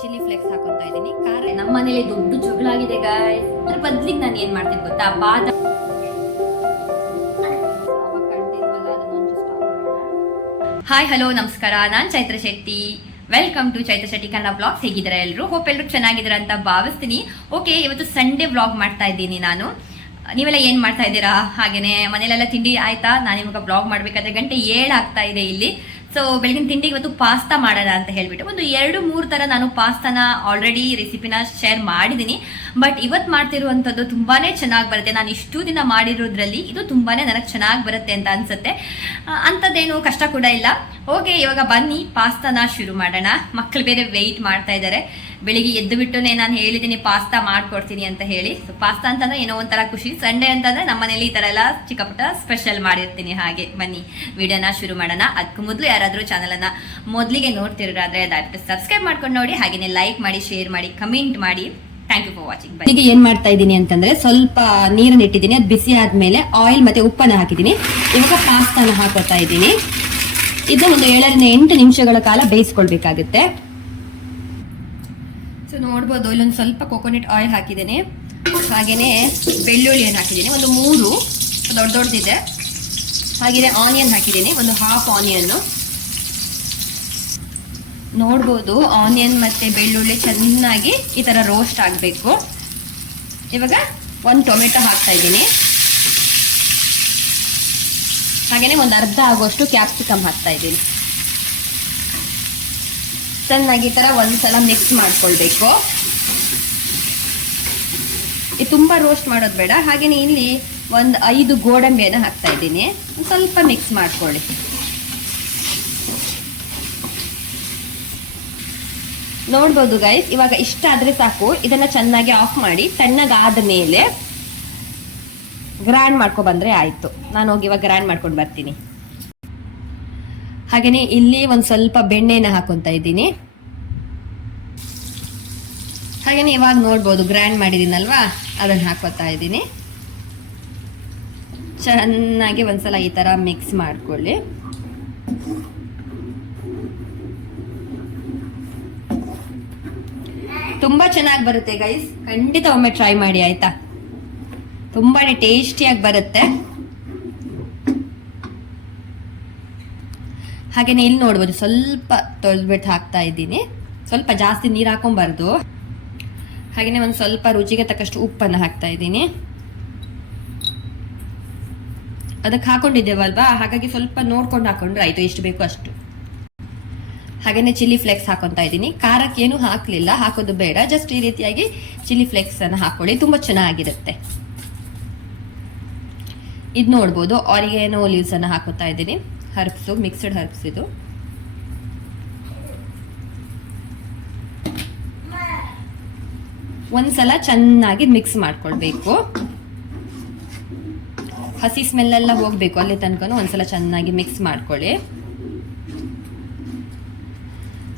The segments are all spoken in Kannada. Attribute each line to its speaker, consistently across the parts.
Speaker 1: ಚಿಲ್ಲಿ ಫ್ಲೇಕ್ಸ್ ಹಾಕೊಂತಾ ಇದ್ದೀನಿ. ಖಾರ ನಮ್ಮ ಮನೇಲಿ ದೊಡ್ಡ ಜಗಳ ಆಗಿದೆ ಗಾಯ್ ಅದ್ರ ನಾನು ಏನ್ ಮಾಡ್ತೀನಿ ಗೊತ್ತಾ? ಬಾದಾಮ್ ಹಾಯ್ ಹಲೋ ನಮಸ್ಕಾರ. ನಾನ್ Chaitra Shetty. Welcome to Chaitra Shetty Kannada blogs ಹೇಗಿದ್ದಾರೆ ಎಲ್ಲರೂ ಹೋಪ್ ಎಲ್ಲರೂ ಚೆನ್ನಾಗಿದ್ದೀರಾ ಅಂತ ಭಾವಿಸ್ತೀನಿ. ಓಕೆ ಇವತ್ತು ಸಂಡೇ ಬ್ಲಾಗ್ ಮಾಡ್ತಾ ಇದ್ದೀನಿ ನಾನು. ನೀವೆಲ್ಲ ಏನ್ ಮಾಡ್ತಾ ಇದ್ದೀರಾ? ಹಾಗೇನೆ ಮನೇಲೆಲ್ಲ ತಿಂಡಿ ಆಯ್ತಾ? ನಾನು ಇವಾಗ ಬ್ಲಾಗ್ ಮಾಡ್ಬೇಕಾದ್ರೆ ಗಂಟೆ ಏಳು ಆಗ್ತಾ ಇದೆ ಇಲ್ಲಿ. ಸೊ ಬೆಳಗಿನ ತಿಂಡಿಗೆ ಇವತ್ತು ಪಾಸ್ತಾ ಮಾಡೋಣ ಅಂತ ಹೇಳ್ಬಿಟ್ಟು ಒಂದು ಎರಡು, ಮೂರು ತರ ನಾನು ಪಾಸ್ತಾನ ಆಲ್ರೆಡಿ ರೆಸಿಪಿನ ಶೇರ್ ಮಾಡಿದ್ದೀನಿ ಬಟ್ ಇವತ್ತು ಮಾಡ್ತಿರುವಂಥದ್ದು ತುಂಬಾನೇ ಚೆನ್ನಾಗಿ ಬರುತ್ತೆ. ನಾನು ಇಷ್ಟು ದಿನ ಮಾಡಿರೋದ್ರಲ್ಲಿ ಇದು ತುಂಬಾನೇ ನನಗೆ ಚೆನ್ನಾಗಿ ಬರುತ್ತೆ ಅಂತ ಅನ್ಸುತ್ತೆ. ಅಂಥದ್ದೇನು ಕಷ್ಟ ಕೂಡ ಇಲ್ಲ. ಓಕೆ ಇವಾಗ ಬನ್ನಿ ಪಾಸ್ತಾನ ಶುರು ಮಾಡೋಣ. ಮಕ್ಕಳು ಬೇರೆ ವೆಯ್ಟ್ ಮಾಡ್ತಾ ಇದ್ದಾರೆ ಬೆಳಿಗ್ಗೆ ಎದ್ದು ಬಿಟ್ಟುನೆ ನಾನು ಹೇಳಿದ್ದೀನಿ, ಪಾಸ್ತಾ ಮಾಡ್ಕೊಡ್ತೀನಿ ಅಂತ ಹೇಳಿ. ಸೊ ಪಾಸ್ತಾ ಅಂತಂದ್ರೆ ಏನೋ ಒಂಥರ ಖುಷಿ. ಸಂಡೇ ಅಂತಂದ್ರೆ ನಮ್ಮ ಮನೇಲಿ ಈ ತರ ಎಲ್ಲ ಚಿಕ್ಕಪುಟ್ಟ ಸ್ಪೆಷಲ್ ಮಾಡಿರ್ತೀನಿ ಹಾಗೆ. ಬನ್ನಿ, ವಿಡಿಯೋನ ಶುರು ಮಾಡೋಣ. ಅದಕ್ಕೂ ಮೊದಲು ಯಾರಾದರೂ ಚಾನಲನ್ನ ಮೊದಲಿಗೆ ನೋಡ್ತಿರೋದಾದ್ರೆ ದಯವಿಟ್ಟು ಸಬ್ಸ್ಕ್ರೈಬ್ ಮಾಡ್ಕೊಂಡು ನೋಡಿ ಹಾಗೆಯೇ ಲೈಕ್ ಮಾಡಿ ಶೇರ್ ಮಾಡಿ ಕಮೆಂಟ್ ಮಾಡಿ. ಥ್ಯಾಂಕ್ ಯು ಫಾರ್ ವಾಚಿಂಗ್ ಈಗ ಏನ್ ಮಾಡ್ತಾ ಇದ್ದೀನಿ ಅಂತಂದ್ರೆ ಸ್ವಲ್ಪ ನೀರನ್ನ ಇಟ್ಟಿದ್ದೀನಿ. ಅದು ಬಿಸಿ ಆದ್ಮೇಲೆ ಆಯಿಲ್ ಮತ್ತೆ ಉಪ್ಪನ್ನ ಹಾಕಿದ್ದೀನಿ. ಇವಾಗ ಪಾಸ್ತಾನ ಹಾಕೋತಾ ಇದ್ದೀನಿ. ಇದು ಒಂದು ಏಳರಿಂದ ಎಂಟು ನಿಮಿಷಗಳ ಕಾಲ ಬೇಯಿಸ್ಕೊಳ್ಬೇಕಾಗುತ್ತೆ. ಸೊ ನೋಡ್ಬೋದು. ಇಲ್ಲೊಂದು ಸ್ವಲ್ಪ ಕೊಕೊನಟ್ ಆಯಿಲ್ ಹಾಕಿದ್ದೇನೆ. ಹಾಗೆಯೇ ಬೆಳ್ಳುಳ್ಳಿಯನ್ನು ಹಾಕಿದ್ದೀನಿ. ಒಂದು ಮೂರು. ದೊಡ್ಡ ದೊಡ್ಡದಿದೆ. ಹಾಗೆಯೇ ಆನಿಯನ್ ಹಾಕಿದ್ದೀನಿ. ಒಂದು ಹಾಫ್ ಆನಿಯನ್ನು ನೋಡ್ಬೋದು ಆನಿಯನ್ ಮತ್ತೆ ಬೆಳ್ಳುಳ್ಳಿ ಚೆನ್ನಾಗಿ ಈ ಥರ ರೋಸ್ಟ್ ಆಗಬೇಕು. ಇವಾಗ ಒಂದು ಟೊಮೆಟೊ ಹಾಕ್ತಾ ಇದ್ದೀನಿ. ಹಾಗೆಯೇ ಒಂದು ಅರ್ಧ ಆಗುವಷ್ಟು ಕ್ಯಾಪ್ಸಿಕಮ್ ಹಾಕ್ತಾ ಇದ್ದೀನಿ. ಚೆನ್ನಾಗಿ ಥರ ಒಂದ್ಸಲ ಮಿಕ್ಸ್ ಮಾಡ್ಕೊಳ್ಬೇಕು. ಇದು ತುಂಬ ರೋಸ್ಟ್ ಮಾಡೋದು ಬೇಡ. ಹಾಗೆಯೇ ಇಲ್ಲಿ ಒಂದು ಐದು ಗೋಡಂಬಿಯನ್ನು ಹಾಕ್ತಾ ಇದ್ದೀನಿ. ಸ್ವಲ್ಪ ಮಿಕ್ಸ್ ಮಾಡ್ಕೊಳ್ಳಿ. ನೋಡ್ಬೋದು ಗೈಸ್ ಇವಾಗ ಇಷ್ಟ ಆದ್ರೆ ಸಾಕು. ಇದನ್ನ ಚೆನ್ನಾಗಿ ಆಫ್ ಮಾಡಿ ತಣ್ಣಗಾದ ಮೇಲೆ ಗ್ರ್ಯಾಂಡ್ ಮಾಡ್ಕೊ ಬಂದ್ರೆ ಆಯ್ತು. ನಾನು ಹೋಗಿ ಇವಾಗ ಗ್ರ್ಯಾಂಡ್ ಮಾಡ್ಕೊಂಡು ಬರ್ತೀನಿ. ಹಾಗೆಯೇ ಇಲ್ಲಿ ಒಂದು ಸ್ವಲ್ಪ ಬೆಣ್ಣೆನ ಹಾಕೊಂತ ಇದ್ದೀನಿ. ಹಾಗೆಯೇ ಇವಾಗ ನೋಡ್ಬೋದು, ಗ್ರ್ಯಾಂಡ್ ಮಾಡಿದ್ದೀನಲ್ವಾ? ಅದನ್ನು ಹಾಕೋತಾ ಇದ್ದೀನಿ. ಚೆನ್ನಾಗಿ ಒಂದ್ಸಲ ಈ ಥರ ಮಿಕ್ಸ್ ಮಾಡ್ಕೊಳ್ಳಿ. ತುಂಬಾ ಚೆನ್ನಾಗಿ ಬರುತ್ತೆ ಗೈಸ್ ಖಂಡಿತ ಒಮ್ಮೆ ಟ್ರೈ ಮಾಡಿ, ಆಯ್ತಾ? ತುಂಬಾ ಟೇಸ್ಟಿಯಾಗಿ ಬರುತ್ತೆ. ಹಾಗೇನೆ ಇಲ್ಲಿ ನೋಡ್ಬೋದು, ಸ್ವಲ್ಪ ತೊಳೆದ್ಬಿಟ್ಟು ಹಾಕ್ತಾ ಇದ್ದೀನಿ. ಸ್ವಲ್ಪ ಜಾಸ್ತಿ ನೀರು ಹಾಕೊಂಬಾರ್ದು. ಹಾಗೇನೆ ಒಂದು ಸ್ವಲ್ಪ ರುಚಿಗೆ ತಕ್ಕಷ್ಟು ಉಪ್ಪನ್ನು ಹಾಕ್ತಾ ಇದ್ದೀನಿ. ಅದಕ್ಕೆ ಹಾಕೊಂಡಿದ್ದೇವಲ್ವಾ? ಹಾಗಾಗಿ ಸ್ವಲ್ಪ ನೋಡ್ಕೊಂಡು ಹಾಕೊಂಡ್ರೆ ಆಯ್ತು, ಎಷ್ಟು ಬೇಕು ಅಷ್ಟು. ಹಾಗೇನೆ ಚಿಲ್ಲಿ ಫ್ಲೆಕ್ಸ್ ಹಾಕೊತಾ ಇದ್ದೀನಿ. ಖಾರಕ್ಕೆ ಏನು ಹಾಕಲಿಲ್ಲ, ಹಾಕೋದು ಬೇಡ. ಜಸ್ಟ್ ಈ ರೀತಿಯಾಗಿ ಚಿಲ್ಲಿ ಫ್ಲೆಕ್ಸನ್ನು ಹಾಕೊಳ್ಳಿ, ತುಂಬಾ ಚೆನ್ನಾಗಿರುತ್ತೆ. ಇದು ನೋಡ್ಬೋದು, ಆರಿಗೇನೋ ಲೀವ್ಸ್ ಅನ್ನು ಹಾಕೋತಾ ಇದ್ದೀನಿ. ಹರ್ಬ್ಸು, ಮಿಕ್ಸ್ಡ್ ಹರ್ಬ್ಸ್ ಇದು. ಒಂದ್ಸಲ ಚೆನ್ನಾಗಿ ಮಿಕ್ಸ್ ಮಾಡ್ಕೊಳ್ಬೇಕು. ಹಸಿ ಸ್ಮೆಲ್ಲೆಲ್ಲ ಹೋಗಬೇಕು ಅಲ್ಲಿ ತನಕ ಒಂದ್ಸಲ ಚೆನ್ನಾಗಿ ಮಿಕ್ಸ್ ಮಾಡ್ಕೊಳ್ಳಿ.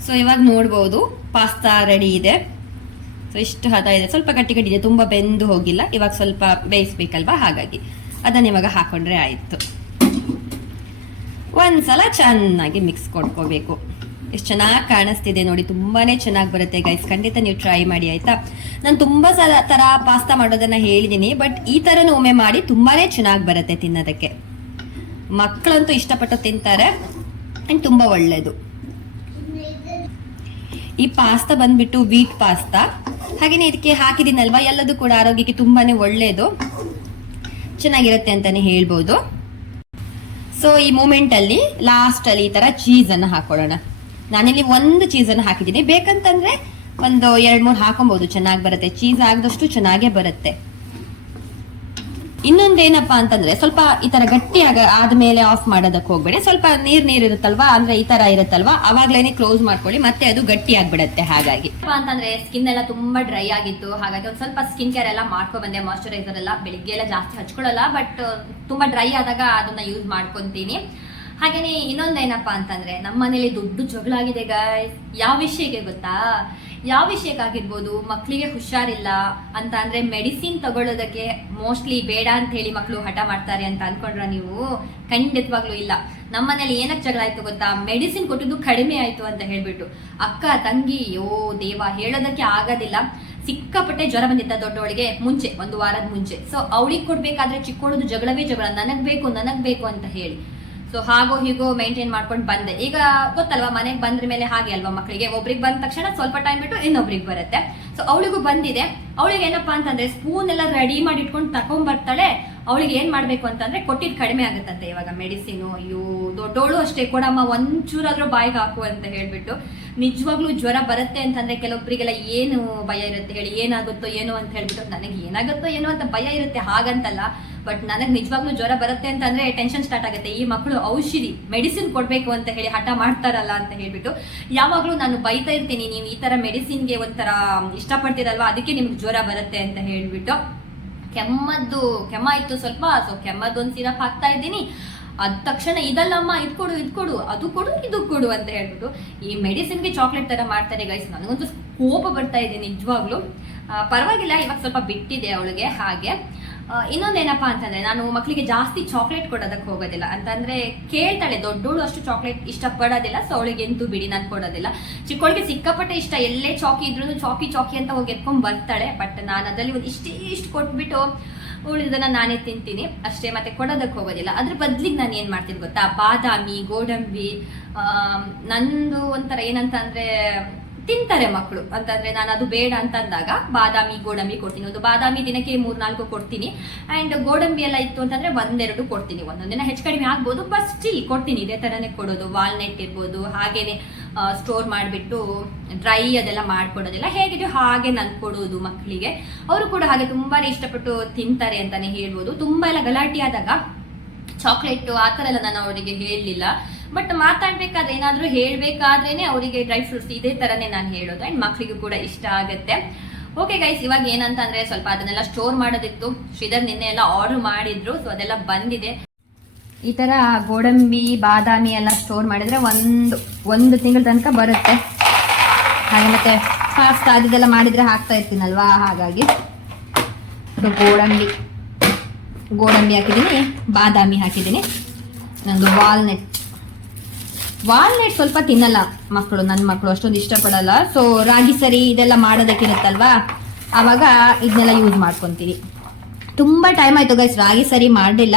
Speaker 1: ಸೊ ಇವಾಗ ನೋಡ್ಬೋದು ಪಾಸ್ತಾ ರೆಡಿ ಇದೆ. ಸೊ ಇಷ್ಟು ಹದ ಇದೆ. ಸ್ವಲ್ಪ ಗಟ್ಟಿ ಗಟ್ಟಿ ಇದೆ. ತುಂಬ ಬೆಂದು ಹೋಗಿಲ್ಲ. ಇವಾಗ ಸ್ವಲ್ಪ ಬೇಯಿಸ್ಬೇಕಲ್ವಾ? ಹಾಗಾಗಿ. ಅದನ್ನು ಇವಾಗ ಹಾಕೊಂಡ್ರೆ ಆಯಿತು. ಒಂದ್ಸಲ ಚೆನ್ನಾಗಿ ಮಿಕ್ಸ್ ಕೊಡ್ಕೋಬೇಕು ಎಷ್ಟು ಚೆನ್ನಾಗಿ ಕಾಣಿಸ್ತಿದೆ ನೋಡಿ, ತುಂಬಾನೇ ಚೆನ್ನಾಗಿ ಬರುತ್ತೆ ಗೈಸ್ ಖಂಡಿತ ನೀವು ಟ್ರೈ ಮಾಡಿ, ಆಯ್ತಾ? ನಾನು ತುಂಬಾ ಸಲ ತರ ಪಾಸ್ತಾ ಮಾಡೋದನ್ನ ಹೇಳಿದ್ದೀನಿ ಬಟ್ ಈ ತರನು ಒಮ್ಮೆ ಮಾಡಿ ತುಂಬಾನೇ ಚೆನ್ನಾಗಿ ಬರುತ್ತೆ ತಿನ್ನೋದಕ್ಕೆ. ಮಕ್ಕಳಂತೂ ಇಷ್ಟಪಟ್ಟು ತಿಂತಾರೆ ಅಂಡ್ ತುಂಬಾ ಒಳ್ಳೇದು. ಈ ಪಾಸ್ತಾ ಬಂದ್ಬಿಟ್ಟು ವೀಟ್ ಪಾಸ್ತಾ ಹಾಗೇನೆ ಇದಕ್ಕೆ ಹಾಕಿದ್ದೀನಲ್ವಾ? ಎಲ್ಲದೂ ಕೂಡ ಆರೋಗ್ಯಕ್ಕೆ ತುಂಬಾನೇ ಒಳ್ಳೆಯದು ಚೆನ್ನಾಗಿರುತ್ತೆ ಅಂತಾನೆ ಹೇಳ್ಬೋದು. ಸೊ ಈ ಮೂಮೆಂಟ್ ಅಲ್ಲಿ ಲಾಸ್ಟ್ ಅಲ್ಲಿ ಈ ತರ ಚೀಸ್ ಅನ್ನ ಹಾಕೊಳ್ಳೋಣ. ನಾನಿಲ್ಲಿ ಒಂದು ಚೀಸ್ ಅನ್ನು ಹಾಕಿದ್ದೀನಿ. ಬೇಕಂತಂದ್ರೆ ಒಂದು ಎರಡ್ ಮೂರು ಹಾಕೊಬಹುದು ಚೆನ್ನಾಗಿ ಬರುತ್ತೆ. ಚೀಸ್ ಆಗದಷ್ಟು ಚೆನ್ನಾಗೇ ಬರುತ್ತೆ. ಇನ್ನೊಂದೇನಪ್ಪಾ ಅಂತಂದ್ರೆ ಸ್ವಲ್ಪ ಈ ತರ ಗಟ್ಟಿ ಆಗ ಆದ್ಮೇಲೆ ಆಫ್ ಮಾಡೋದಕ್ಕೆ ಹೋಗ್ಬೇಡಿ. ಸ್ವಲ್ಪ ನೀರ್ ನೀರ್ ಇರುತ್ತಲ್ವಾ? ಅಂದ್ರೆ ಈ ತರ ಇರುತ್ತಲ್ವಾ? ಅವಾಗ್ಲೇನೆ ಕ್ಲೋಸ್ ಮಾಡ್ಕೊಳ್ಳಿ, ಮತ್ತೆ ಅದು ಗಟ್ಟಿ ಆಗ್ಬಿಡತ್ತೆ ಹಾಗಾಗಿ ಅಂತಂದ್ರೆ ಸ್ಕಿನ್ ಎಲ್ಲ ತುಂಬಾ ಡ್ರೈ ಆಗಿತ್ತು. ಹಾಗಾಗಿ ಒಂದ್ ಸ್ವಲ್ಪ ಸ್ಕಿನ್ ಕೇರ್ ಎಲ್ಲ ಮಾಡ್ಕೊ ಬಂದೆ. ಮಾಯಶ್ಚರೈಸರ್ ಎಲ್ಲ ಬೆಳಿಗ್ಗೆ ಎಲ್ಲ ಜಾಸ್ತಿ ಹಚ್ಕೊಳ್ಳಲ್ಲ ಬಟ್ ತುಂಬಾ ಡ್ರೈ ಆದಾಗ ಅದನ್ನ ಯೂಸ್ ಮಾಡ್ಕೊಂತೀನಿ. ಹಾಗೇನೆ ಇನ್ನೊಂದೇನಪ್ಪಾ ಅಂತಂದ್ರೆ ನಮ್ಮ ಮನೇಲಿ ದೊಡ್ಡ ಜಗಳಾಗಿದೆ ಗಾಯ್ ಗಾಯ್ಸ್ ಯಾವ ವಿಷಯಕ್ಕೆ ಗೊತ್ತಾ? ಯಾವ ವಿಷಯಕ್ಕಾಗಿರ್ಬೋದು ಮಕ್ಕಳಿಗೆ ಹುಷಾರಿಲ್ಲ ಅಂತ ಅಂದ್ರೆ ಮೆಡಿಸಿನ್ ತಗೊಳ್ಳೋದಕ್ಕೆ ಮೋಸ್ಟ್ಲಿ ಬೇಡ ಅಂತ ಹೇಳಿ ಮಕ್ಕಳು ಹಠ ಮಾಡ್ತಾರೆ ಅಂತ ಅನ್ಕೊಂಡ್ರ ನೀವು? ಖಂಡಿತವಾಗ್ಲೂ ಇಲ್ಲ. ನಮ್ಮನೇಲಿ ಏನಕ್ಕೆ ಜಗಳ ಆಯ್ತು ಗೊತ್ತಾ? ಮೆಡಿಸಿನ್ ಕೊಟ್ಟಿದ್ದು ಕಡಿಮೆ ಆಯ್ತು ಅಂತ ಹೇಳ್ಬಿಟ್ಟು. ಅಕ್ಕ, ತಂಗಿ ಯೋ ದೇವ, ಹೇಳೋದಕ್ಕೆ ಆಗೋದಿಲ್ಲ. ಸಿಕ್ಕಾಪಟ್ಟೆ ಜ್ವರ ಬಂದಿತ್ತ ದೊಡ್ಡವಳಿಗೆ ಮುಂಚೆ, ಒಂದು ವಾರದ ಮುಂಚೆ. ಸೊ ಅವಳಿಗೆ ಕೊಡ್ಬೇಕಾದ್ರೆ ಚಿಕ್ಕೋಳದು ಜಗಳವೇ ಜಗಳ. ನನಗ್ ಬೇಕು ನನಗ್ ಬೇಕು ಅಂತ ಹೇಳಿ. ಸೊ ಹಾಗೋ ಹೀಗೋ ಮೇಂಟೈನ್ ಮಾಡ್ಕೊಂಡು ಬಂದೆ. ಈಗ ಗೊತ್ತಲ್ವಾ, ಮನೆಗೆ ಬಂದ್ರ ಮೇಲೆ ಹಾಗೆ ಅಲ್ವಾ ಮಕ್ಕಳಿಗೆ ಒಬ್ರಿಗೆ ಬಂದ ತಕ್ಷಣ ಸ್ವಲ್ಪ ಟೈಮ್ ಬಿಟ್ಟು ಇನ್ನೊಬ್ರಿಗೆ ಬರುತ್ತೆ. ಸೊ ಅವಳಿಗೂ ಬಂದಿದೆ. ಅವಳಿಗೆ ಏನಪ್ಪಾ ಅಂತಂದ್ರೆ ಸ್ಪೂನ್ ಎಲ್ಲ ರೆಡಿ ಮಾಡಿ ಇಟ್ಕೊಂಡು ತಕೊಂಡ್ ಬರ್ತಾಳೆ. ಅವಳಿಗೆ ಏನ್ ಮಾಡ್ಬೇಕು ಅಂತಂದ್ರೆ, ಕೊಟ್ಟಿದ್ ಕಡಿಮೆ ಆಗುತ್ತಂತೆ ಇವಾಗ. ಮೆಡಿಸಿನ್, ಅಯ್ಯೋ, ದೊಡ್ಡೋಳು ಅಷ್ಟೇ. ಕೊಡಮ್ಮ, ಒಂಚೂರಾದ್ರೂ ಬಾಯಿಗೆ ಹಾಕು ಅಂತ ಹೇಳ್ಬಿಟ್ಟು. ನಿಜವಾಗ್ಲೂ ಜ್ವರ ಬರುತ್ತೆ ಅಂತಂದ್ರೆ ಕೆಲವೊಬ್ಬರಿಗೆಲ್ಲ ಏನು ಭಯ ಇರುತ್ತೆ ಹೇಳಿ? ಏನಾಗುತ್ತೋ, ಏನೋ ಅಂತ ಹೇಳ್ಬಿಟ್ಟು, ನನಗೆ ಏನಾಗುತ್ತೋ, ಏನೋ ಅಂತ ಭಯ ಇರುತ್ತೆ. ಹಾಗಂತಲ್ಲ. ಬಟ್ ನನಗೆ ನಿಜವಾಗ್ಲೂ ಜ್ವರ ಬರುತ್ತೆ ಅಂತಂದ್ರೆ ಟೆನ್ಷನ್ ಸ್ಟಾರ್ಟ್ ಆಗುತ್ತೆ. ಈ ಮಕ್ಕಳು ಔಷಧಿ ಮೆಡಿಸಿನ್ ಕೊಡ್ಬೇಕು ಅಂತ ಹೇಳಿ ಹಠ ಮಾಡ್ತಾರಲ್ಲ ಅಂತ ಹೇಳ್ಬಿಟ್ಟು ಯಾವಾಗ್ಲೂ ನಾನು ಬೈತಾ ಇರ್ತೀನಿ, ನೀವು ಈ ತರ ಮೆಡಿಸಿನ್ಗೆ ಒಂಥರ ಇಷ್ಟಪಡ್ತೀರಲ್ವಾ? ಅದಕ್ಕೆ ನಿಮ್ಗೆ ಜ್ವರ ಬರುತ್ತೆ ಅಂತ ಹೇಳ್ಬಿಟ್ಟು ಕೆಮ್ಮದ್ದು, ಕೆಮ್ಮ ಇತ್ತು ಸ್ವಲ್ಪ ಸೊ ಕೆಮ್ಮದ್ದು ಒಂದು ಸಿರಪ್ ಹಾಕ್ತಾ ಇದ್ದೀನಿ. ಅದ ತಕ್ಷಣ ಇದಲ್ಲಮ್ಮ, ಇದು ಕೊಡು ಇದು ಕೊಡು, ಅದು ಕೊಡು, ಇದು ಕೊಡು ಅಂತ ಹೇಳ್ಬಿಟ್ಟು ಈ ಮೆಡಿಸಿನ್ಗೆ ಚಾಕ್ಲೇಟ್ ತರ ಮಾಡ್ತಾರೆ ಗೈಸ್ ನನಗೊಂದು ಕೋಪ ಬರ್ತಾ ಇದೆ ನಿಜವಾಗ್ಲೂ. ಪರವಾಗಿಲ್ಲ, ಇವಾಗ ಸ್ವಲ್ಪ ಬಿಟ್ಟಿದೆ ಅವಳಿಗೆ ಹಾಗೆ. ಇನ್ನೊಂದೇನಪ್ಪಾ ಅಂತಂದ್ರೆ ನಾನು ಮಕ್ಕಳಿಗೆ ಜಾಸ್ತಿ ಚಾಕ್ಲೇಟ್ ಕೊಡೋದಕ್ಕೆ ಹೋಗೋದಿಲ್ಲ. ಅಂತಂದ್ರೆ ಕೇಳ್ತಾಳೆ, ದೊಡ್ಡೋಳು ಅಷ್ಟು ಚಾಕ್ಲೇಟ್ ಇಷ್ಟಪಡೋದಿಲ್ಲ, ಸೊ ಅವಳಿಗೆ ಎಂತೂ ಬಿಡಿ, ನಾನು ಕೊಡೋದಿಲ್ಲ. ಚಿಕ್ಕವಳಿಗೆ ಸಿಕ್ಕಾಪಟ್ಟೆ ಇಷ್ಟ, ಎಲ್ಲೇ ಚಾಕಿ ಇದ್ರೂ ಚಾಕಿ ಚಾಕಿ ಅಂತ ಹೋಗಿ ಎತ್ಕೊಂಡ್ ಬರ್ತಾಳೆ. ಬಟ್ ನಾನು ಅದರಲ್ಲಿ ಒಂದು ಇಷ್ಟೇ, ಇಷ್ಟು ಕೊಟ್ಬಿಟ್ಟು ಉಳಿದನ್ನ ನಾನೇ ತಿಂತೀನಿ. ಅಷ್ಟೇ ಮತ್ತೆ ಕೊಡೋದಕ್ಕೆ ಹೋಗೋದಿಲ್ಲ. ಅದ್ರ ಬದ್ಲಿಗೆ ನಾನು ಏನು ಮಾಡ್ತೀನಿ ಗೊತ್ತಾ? ಬಾದಾಮಿ, ಗೋಡಂಬಿ ನಂದು ಒಂಥರ ಏನಂತ ಅಂದ್ರೆ ತಿಂತಾರೆ ಮಕ್ಕಳು. ಅಂತಂದ್ರೆ ನಾನು ಅದು ಬೇಡ ಅಂತಂದಾಗ ಬಾದಾಮಿ, ಗೋಡಂಬಿ ಕೊಡ್ತೀನಿ. ಒಂದು ಬಾದಾಮಿ ದಿನಕ್ಕೆ ಮೂರ್ನಾಲ್ಕು ಕೊಡ್ತೀನಿ. ಅಂಡ್ ಗೋಡಂಬಿ ಎಲ್ಲ ಇತ್ತು ಅಂತಂದ್ರೆ ಒಂದೆರಡು ಕೊಡ್ತೀನಿ. ಒಂದೊಂದಿನ ಹೆಚ್ಚು ಕಡಿಮೆ ಆಗ್ಬೋದು ಬಟ್ ಸ್ಟಿಲ್ ಕೊಡ್ತೀನಿ. ಇದೇ ತರನೇ ಕೊಡೋದು. ವಾಲ್ನೆಟ್ ಇರ್ಬೋದು, ಹಾಗೇನೆ ಸ್ಟೋರ್ ಮಾಡಿಬಿಟ್ಟು ಡ್ರೈ ಅದೆಲ್ಲ ಮಾಡ್ಕೊಡೋದಿಲ್ಲ. ಹೇಗಿದೆಯೋ ಹಾಗೆ ನಾನು ಕೊಡೋದು ಮಕ್ಕಳಿಗೆ. ಅವರು ಕೂಡ ಹಾಗೆ ತುಂಬಾನೇ ಇಷ್ಟಪಟ್ಟು ತಿಂತಾರೆ ಅಂತಾನೆ ಹೇಳ್ಬೋದು. ತುಂಬಾ ಎಲ್ಲ ಗಲಾಟೆ ಆದಾಗ ಚಾಕ್ಲೇಟ್ ಆ ಥರ ಎಲ್ಲ ನಾನು ಅವರಿಗೆ ಹೇಳಲಿಲ್ಲ. ಬಟ್ ಮಾತಾಡ್ಬೇಕಾದ್ರೆ ಏನಾದರೂ ಹೇಳ್ಬೇಕಾದ್ರೇನೆ ಅವರಿಗೆ ಡ್ರೈ ಫ್ರೂಟ್ಸ್ ಇದೇ ತರನೇ ನಾನು ಹೇಳೋದು. ಅಂಡ್ ಮಕ್ಕಳಿಗೂ ಕೂಡ ಇಷ್ಟ ಆಗುತ್ತೆ. ಓಕೆ ಗೈಸ್ ಇವಾಗ ಏನಂತ ಅಂದ್ರೆ ಸ್ವಲ್ಪ ಅದನ್ನೆಲ್ಲ ಸ್ಟೋರ್ ಮಾಡೋದಿತ್ತು. ಶ್ರೀಧರ್ ನಿನ್ನೆ ಎಲ್ಲ ಆರ್ಡರ್ ಮಾಡಿದ್ರು ಸೊ ಅದೆಲ್ಲ ಬಂದಿದೆ. ಈ ತರ ಗೋಡಂಬಿ, ಬಾದಾಮಿ ಎಲ್ಲ ಸ್ಟೋರ್ ಮಾಡಿದ್ರೆ ಒಂದು ಒಂದು ತಿಂಗಳ ತನಕ ಬರುತ್ತೆ. ಹಾಗೆ ಮತ್ತೆ ಫಾಸ್ಟ್ ಅದೆಲ್ಲ ಮಾಡಿದ್ರೆ ಹಾಕ್ತಾ ಇರ್ತೀನಲ್ವಾ? ಹಾಗಾಗಿ ಸೊ ಗೋಡಂಬಿ ಗೋಡಂಬಿ ಹಾಕಿದ್ದೀನಿ, ಬಾದಾಮಿ ಹಾಕಿದ್ದೀನಿ. ನಂದು ವಾಲ್ನೆಟ್ ವಾಲ್ನೆಟ್ ಸ್ವಲ್ಪ ತಿನ್ನಲ್ಲ ಮಕ್ಕಳು ನನ್ನ ಮಕ್ಕಳು ಅಷ್ಟೊಂದು ಇಷ್ಟಪಡಲ್ಲ. ಸೊ ರಾಗಿ ಸರಿ ಇದೆಲ್ಲ ಮಾಡೋದಕ್ಕಿರುತ್ತಲ್ವಾ? ಆವಾಗ ಇದನ್ನೆಲ್ಲ ಯೂಸ್ ಮಾಡ್ಕೊತೀನಿ ತುಂಬ ಟೈಮ್ ಆಯಿತು ಗೈಸ್ ರಾಗಿ ಸರಿ ಮಾಡಲಿಲ್ಲ.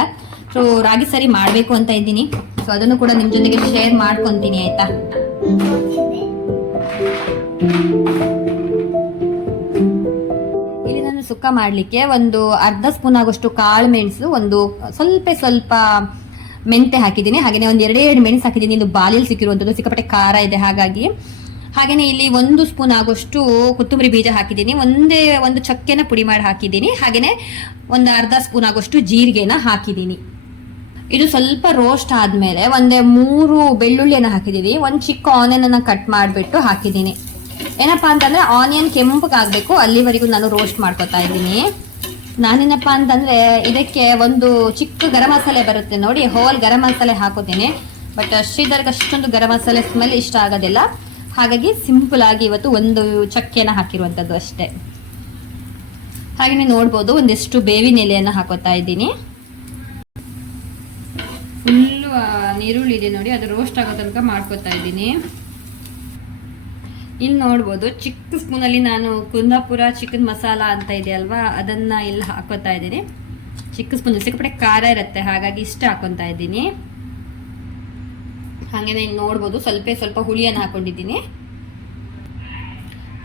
Speaker 1: ಸೊ ರಾಗಿ ಸರಿ ಮಾಡಬೇಕು ಅಂತ ಇದ್ದೀನಿ. ಸೊ ಅದನ್ನು ಕೂಡ ನಿಮ್ಮ ಜೊತೆಗೆ ಶೇರ್ ಮಾಡ್ಕೊತೀನಿ, ಆಯಿತಾ? ಇಲ್ಲಿ ನಾನು ಸುಕ್ಕ ಮಾಡಲಿಕ್ಕೆ ಒಂದು ಅರ್ಧ ಸ್ಪೂನ್ ಆಗೋಷ್ಟು ಕಾಳು ಮೆಣಸು, ಒಂದು ಸ್ವಲ್ಪ ಸ್ವಲ್ಪ ಮೆಂತೆ ಹಾಕಿದ್ದೀನಿ. ಹಾಗೆಯೇ ಒಂದು ಎರಡೇ ಎರಡು ಮೆಣಸು ಹಾಕಿದ್ದೀನಿ. ಇದು ಬಾಲಿಯಲ್ಲಿ ಸಿಕ್ಕಿರುವಂಥದ್ದು ಸಿಕ್ಕಾಪಟ್ಟೆ ಖಾರ ಇದೆ ಹಾಗಾಗಿ. ಹಾಗೆಯೇ ಇಲ್ಲಿ ಒಂದು ಸ್ಪೂನ್ ಆಗೋಷ್ಟು ಕೊತ್ತಂಬರಿ ಬೀಜ ಹಾಕಿದ್ದೀನಿ. ಒಂದೇ ಒಂದು ಚಕ್ಕೆನ ಪುಡಿ ಮಾಡಿ ಹಾಕಿದ್ದೀನಿ. ಹಾಗೆಯೇ ಒಂದು ಅರ್ಧ ಸ್ಪೂನ್ ಆಗೋಷ್ಟು ಜೀರಿಗೆನ ಹಾಕಿದ್ದೀನಿ. ಇದು ಸ್ವಲ್ಪ ರೋಸ್ಟ್ ಆದ್ಮೇಲೆ ಒಂದೇ ಮೂರು ಬೆಳ್ಳುಳ್ಳಿಯನ್ನ ಹಾಕಿದ್ದೀನಿ. ಒಂದು ಚಿಕ್ಕ ಆನಿಯನ್ ಅನ್ನ ಕಟ್ ಮಾಡಿಬಿಟ್ಟು ಹಾಕಿದ್ದೀನಿ. ಏನಪ್ಪಾ ಅಂತಂದ್ರೆ ಆನಿಯನ್ ಕೆಂಪಗಾಗಬೇಕು. ಅಲ್ಲಿವರೆಗೂ ನಾನು ರೋಸ್ಟ್ ಮಾಡ್ಕೊತಾ ಇದ್ದೀನಿ. ನಾನೇನಪ್ಪ ಅಂತಂದ್ರೆ ಇದಕ್ಕೆ ಒಂದು ಚಿಕ್ಕ ಗರಂ ಮಸಾಲೆ ಬರುತ್ತೆ ನೋಡಿ, ಹೋಲ್ ಗರಂ ಮಸಾಲೆ ಹಾಕೋತೀನಿ. ಬಟ್ ಶ್ರೀಧರ್ಗೆ ಅಷ್ಟೊಂದು ಗರಂ ಮಸಾಲೆ ಸ್ಮೆಲ್ ಇಷ್ಟ ಆಗೋದಿಲ್ಲ. ಹಾಗಾಗಿ ಸಿಂಪಲ್ ಆಗಿ ಇವತ್ತು ಒಂದು ಚಕ್ಕೆನ ಹಾಕಿರುವಂಥದ್ದು ಅಷ್ಟೇ. ಹಾಗೆಯೇ ನೋಡ್ಬೋದು, ಒಂದಿಷ್ಟು ಬೇವಿನ ಎಲೆಯನ್ನು ಹಾಕೋತಾ ಇದ್ದೀನಿ. ಫುಲ್ಲು ನೀರುಳ್ಳಿ ಇದೆ ನೋಡಿ, ಅದು ರೋಸ್ಟ್ ಆಗೋ ತನಕ ಮಾಡ್ಕೋತಾ ಇದ್ದೀನಿ. ಇಲ್ಲಿ ನೋಡ್ಬೋದು, ಚಿಕ್ಕ ಸ್ಪೂನಲ್ಲಿ ನಾನು ಕುಂದಾಪುರ ಚಿಕನ್ ಮಸಾಲ ಅಂತ ಇದೆ ಅಲ್ವಾ ಅದನ್ನ ಇಲ್ಲಿ ಹಾಕೋತಾ ಇದ್ದೀನಿ. ಚಿಕ್ಕ ಸ್ಪೂನ್ ಸಿಕ್ಕಪಡೆ ಖಾರ ಇರುತ್ತೆ, ಹಾಗಾಗಿ ಇಷ್ಟ ಹಾಕೊತಾ ಇದ್ದೀನಿ. ಹಾಗೇನೆ ಇಲ್ಲಿ ನೋಡ್ಬೋದು, ಸ್ವಲ್ಪ ಸ್ವಲ್ಪ ಹುಳಿಯನ್ನು ಹಾಕೊಂಡಿದ್ದೀನಿ.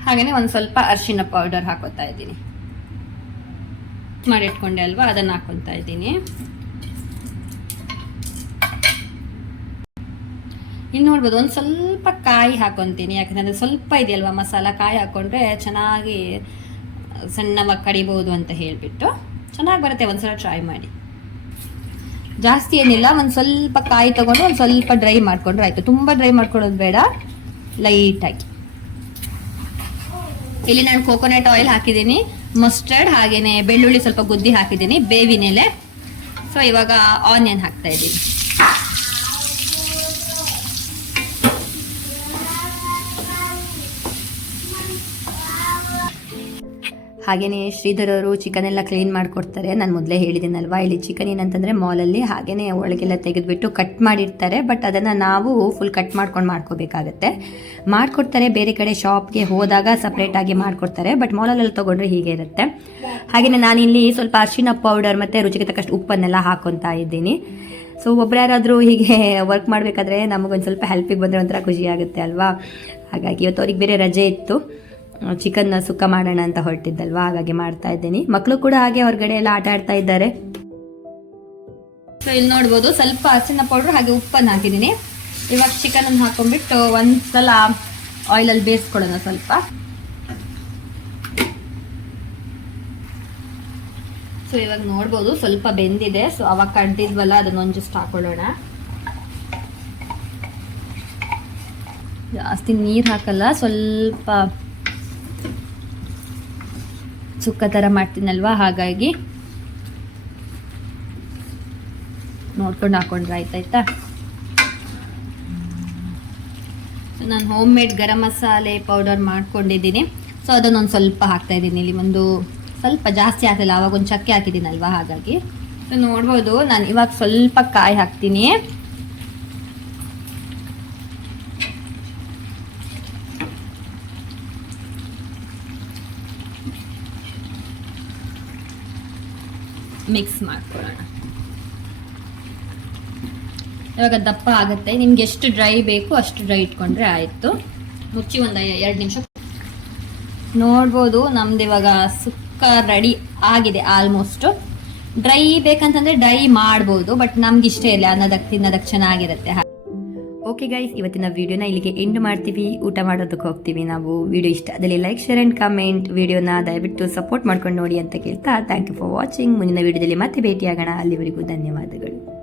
Speaker 1: ಹಾಗೇನೆ ಒಂದು ಸ್ವಲ್ಪ ಅರಿಶಿನ ಪೌಡರ್ ಹಾಕೋತಾ ಇದ್ದೀನಿ. ಮಾಡಿಟ್ಕೊಂಡೆ ಅಲ್ವಾ, ಅದನ್ನು ಹಾಕೊತಾ ಇದ್ದೀನಿ. ಇಲ್ಲಿ ನೋಡ್ಬೋದು, ಒಂದು ಸ್ವಲ್ಪ ಕಾಯಿ ಹಾಕೊತೀನಿ. ಯಾಕಂದ್ರೆ ಸ್ವಲ್ಪ ಇದೆಯಲ್ವ ಮಸಾಲ, ಕಾಯಿ ಹಾಕೊಂಡ್ರೆ ಚೆನ್ನಾಗಿ ಸಣ್ಣವಾಗಿ ಕಡಿಬೋದು ಅಂತ ಹೇಳಿಬಿಟ್ಟು ಚೆನ್ನಾಗಿ ಬರುತ್ತೆ, ಒಂದ್ಸಲ ಟ್ರೈ ಮಾಡಿ. ಜಾಸ್ತಿ ಏನಿಲ್ಲ, ಒಂದು ಸ್ವಲ್ಪ ಕಾಯಿ ತಗೊಂಡು ಒಂದು ಸ್ವಲ್ಪ ಡ್ರೈ ಮಾಡ್ಕೊಂಡ್ರೆ ಆಯ್ತು. ತುಂಬ ಡ್ರೈ ಮಾಡ್ಕೊಳ್ಳೋದು ಬೇಡ ಲೈಟಾಗಿ ಇಲ್ಲಿ ನಾನು ಕೋಕೋನಟ್ ಆಯಿಲ್ ಹಾಕಿದ್ದೀನಿ ಮಸ್ಟರ್ಡ್ ಹಾಗೆಯೇ ಬೆಳ್ಳುಳ್ಳಿ ಸ್ವಲ್ಪ ಗುದ್ದಿ ಹಾಕಿದ್ದೀನಿ ಬೇವಿನೆಲೆ ಸೊ ಇವಾಗ ಆನಿಯನ್ ಹಾಕ್ತಾ ಇದ್ದೀನಿ. ಹಾಗೆಯೇ ಶ್ರೀಧರ್ ಅವರು ಚಿಕನ್ ಎಲ್ಲ ಕ್ಲೀನ್ ಮಾಡಿಕೊಡ್ತಾರೆ. ನಾನು ಮೊದಲೇ ಹೇಳಿದ್ದೀನಲ್ವಾ? ಇಲ್ಲಿ ಚಿಕನ್ ಏನಂತಂದರೆ ಮಾಲಲ್ಲಿ ಹಾಗೆಯೇ ಒಳಗೆಲ್ಲ ತೆಗೆದುಬಿಟ್ಟು ಕಟ್ ಮಾಡಿರ್ತಾರೆ. ಬಟ್ ಅದನ್ನು ನಾವು ಫುಲ್ ಕಟ್ ಮಾಡ್ಕೊಂಡು ಮಾಡ್ಕೋಬೇಕಾಗತ್ತೆ. ಮಾಡಿಕೊಡ್ತಾರೆ, ಬೇರೆ ಕಡೆ ಶಾಪ್ಗೆ ಹೋದಾಗ ಸಪ್ರೇಟಾಗಿ ಮಾಡಿಕೊಡ್ತಾರೆ. ಬಟ್ ಮಾಲಲ್ಲಿ ತೊಗೊಂಡ್ರೆ ಹೀಗೆ ಇರುತ್ತೆ. ಹಾಗೆಯೇ ಇಲ್ಲಿ ಸ್ವಲ್ಪ ಅರಿಶಿನ ಪೌಡರ್ ಮತ್ತು ರುಚಿಗೆ ತಕ್ಕಷ್ಟು ಉಪ್ಪನ್ನೆಲ್ಲ ಹಾಕೊತಾ ಇದ್ದೀನಿ. ಸೊ ಒಬ್ರು ಯಾರಾದರೂ ಹೀಗೆ ವರ್ಕ್ ಮಾಡಬೇಕಾದ್ರೆ ನಮಗೊಂದು ಸ್ವಲ್ಪ ಹೆಲ್ಪಿಗೆ ಬಂದರೆ ಒಂಥರ ಖುಷಿ ಆಗುತ್ತೆ ಅಲ್ವಾ? ಹಾಗಾಗಿ ಇವತ್ತು ಅವ್ರಿಗೆ ಬೇರೆ ರಜೆ ಇತ್ತು. ಚಿಕನ್ ಸುಕ್ಕ ಮಾಡೋಣ ಅಂತ ಹೊರಟಿದ್ದಲ್ವಾ? ಹಾಗಾಗಿ ಮಾಡ್ತಾ ಇದ್ದೀನಿ. ಮಕ್ಕಳು ಕೂಡ ಹಾಗೆ ಹೊರಗಡೆ ಎಲ್ಲ ಆಟ ಆಡ್ತಾ ಇದ್ದಾರೆ. ಸೊ ಇಲ್ಲಿ ನೋಡ್ಬೋದು, ಸ್ವಲ್ಪ ಹಸಿನ ಪೌಡರ್ ಹಾಗೆ ಉಪ್ಪನ್ನು ಹಾಕಿದ್ದೀನಿ. ಇವಾಗ ಚಿಕನ್ ಅನ್ನು ಹಾಕೊಂಡ್ಬಿಟ್ಟು ಒಂದ್ಸಲ ಆಯಿಲಲ್ಲಿ ಬೇಯಿಸ್ಕೊಳ್ಳೋಣ ಸ್ವಲ್ಪ. ಸೊ ಇವಾಗ ನೋಡ್ಬೋದು, ಸ್ವಲ್ಪ ಬೆಂದಿದೆ. ಸೊ ಅವಾಗ ಕಡ್ದಿದ್ವಲ್ಲ, ಅದನ್ನ ಜಸ್ಟ್ ಹಾಕೊಳ್ಳೋಣ. ಜಾಸ್ತಿ ನೀರು ಹಾಕಲ್ಲ, ಸ್ವಲ್ಪ ಸುಕ್ಕ ಥರ ಮಾಡ್ತೀನಲ್ವಾ? ಹಾಗಾಗಿ ನೋಡ್ಕೊಂಡು ಹಾಕೊಂಡ್ರೆ ಆಯ್ತಾಯ್ತಾ ಸೊ ನಾನು home made garam masala powder ಮಾಡ್ಕೊಂಡಿದ್ದೀನಿ. ಸೊ ಅದನ್ನೊಂದು ಸ್ವಲ್ಪ ಹಾಕ್ತಾ ಇದ್ದೀನಿ. ಇಲ್ಲಿ ಒಂದು ಸ್ವಲ್ಪ ಜಾಸ್ತಿ ಹಾಕಲ್ಲ ಅವಾಗ ಒಂದು ಚಕ್ಕೆ ಹಾಕಿದ್ದೀನಲ್ವಾ? ಹಾಗಾಗಿ. ಸೊ ನೋಡ್ಬೋದು, ನಾನು ಇವಾಗ ಸ್ವಲ್ಪ ಕಾಯಿ ಹಾಕ್ತೀನಿ. ಮಿಕ್ಸ್ ಮಾಡ್ಕೊಳ್ಳೋಣ. ಇವಾಗ ದಪ್ಪ ಆಗುತ್ತೆ. ನಿಮ್ಗೆ ಎಷ್ಟು ಡ್ರೈ ಬೇಕು ಅಷ್ಟು ಡ್ರೈ ಇಟ್ಕೊಂಡ್ರೆ ಆಯಿತು. ಮುಚ್ಚಿ ಒಂದು ಎರಡು ನಿಮಿಷ ನೋಡ್ಬೋದು. ನಮ್ದು ಇವಾಗ ಸುಕ್ಕ ರೆಡಿ ಆಗಿದೆ ಆಲ್ಮೋಸ್ಟ್ ಡ್ರೈ ಬೇಕಂತಂದ್ರೆ ಡ್ರೈ ಮಾಡ್ಬೋದು ಬಟ್ ನಮ್ಗೆ ಇಷ್ಟ ಇಲ್ಲ. ಅನ್ನೋದಕ್ಕೆ ತಿನ್ನೋದಕ್ಕೆ ಚೆನ್ನಾಗಿರುತ್ತೆ. ಓಕೆ ಗೈಸ್ ಇವತ್ತಿನ ವಿಡಿಯೋನ ಇಲ್ಲಿಗೆ ಎಂಡ್ ಮಾಡ್ತೀವಿ. ಊಟ ಮಾಡೋದಕ್ಕೆ ಹೋಗ್ತೀವಿ ನಾವು. ವಿಡಿಯೋ ಇಷ್ಟ ಅದರಲ್ಲಿ ಲೈಕ್ ಶೇರ್ ಆ್ಯಂಡ್ ಕಮೆಂಟ್ ವಿಡಿಯೋನ ದಯವಿಟ್ಟು ಸಪೋರ್ಟ್ ಮಾಡ್ಕೊಂಡು ನೋಡಿ ಅಂತ ಕೇಳ್ತಾ. ಥ್ಯಾಂಕ್ ಯು ಫಾರ್ ವಾಚಿಂಗ್ ಮುಂದಿನ ವಿಡಿಯೋದಲ್ಲಿ ಮತ್ತೆ ಭೇಟಿಯಾಗೋಣ. ಅಲ್ಲಿವರೆಗೂ ಧನ್ಯವಾದಗಳು.